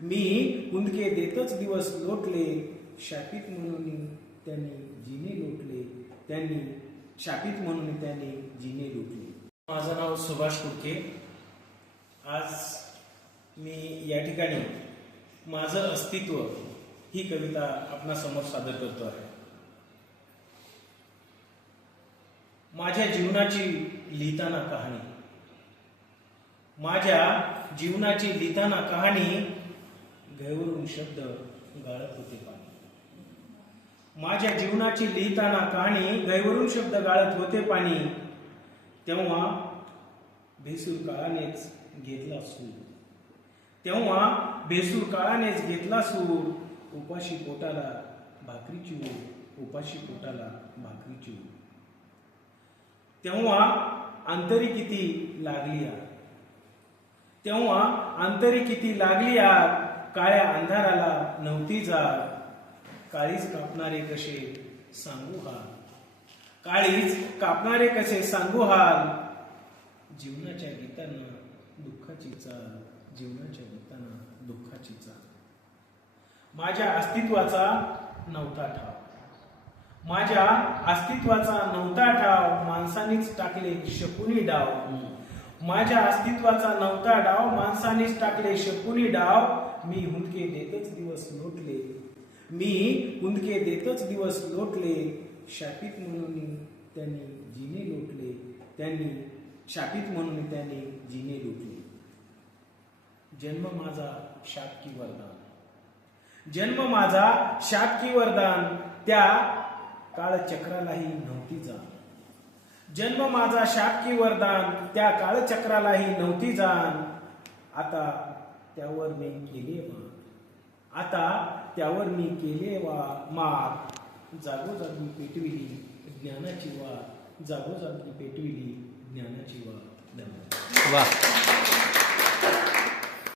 मी हुंदके देतच दिवस लोटले, शापित म्हणून त्यांनी जिने लोटले, त्यांनी शापित म्हणून त्यांनी जिने लोटले. माझं नाव सुभाष कुडके. आज मी या ठिकाणी माझं अस्तित्व ही कविता आपणासमोर सादर करतो आहे. माझ्या जीवनाची लिहिताना कहाणी, माझ्या जीवनाची लिहिताना कहाणी, गैवरून शब्द गाळत होते पाणी. माझ्या जीवनाची लिहिताना कहाणी, गैवरून शब्द गाळत होते पाणी. तेव्हा भेसूर काळानेच घेतला सूर, तेव्हा भेसूर काळानेच घेतला सूर. उपाशी पोटाला भाकरीची ऊर, उपाशी पोटाला भाकरीची ऊर. तेव्हा अंतरी किती लागली आग, तेव्हा अंतरी किती लागली आग. काळ्या अंधाराला नव्हती जाग, काळीच कापणारे कसे सांगू हाल, काळीच कापणारे कसे सांगू हाल. जीवनाच्या गीतांना दुःखाची चाल, जीवनाच्या गीतांना दुःखाची चाल. माझ्या अस्तित्वाचा नव्हता ठाव, माझ्या अस्तित्वाचा नव्हता ठाव. माणसानेच टाकले शकुनी डाव, माझ्या अस्तित्वाचा नव्हता डाव. माणसानेच टाकले शकुनी डाव. मी हुंदके देतच दिवस लोटले, मी हुंदके देतच दिवस लोटले. शापित म्हणून त्यांनी जिने लोटले, त्यांनी शापित म्हणून त्यांनी जिने लोटले. जन्म माझा शाप की वरदान, जन्म माझा शाप की वरदान. त्या काळचक्रालाही नव्हती जाण, जन्म माझा शाप की वरदान. त्या काळचक्रालाही नव्हती जाण. आता त्यावर मी केले मात, आता त्यावर मी केले मात. जागोजागी पेटविली ज्ञानाची वाट, जागोजागी पेटविली ज्ञानाची वाट. धन्यवाद. वाह.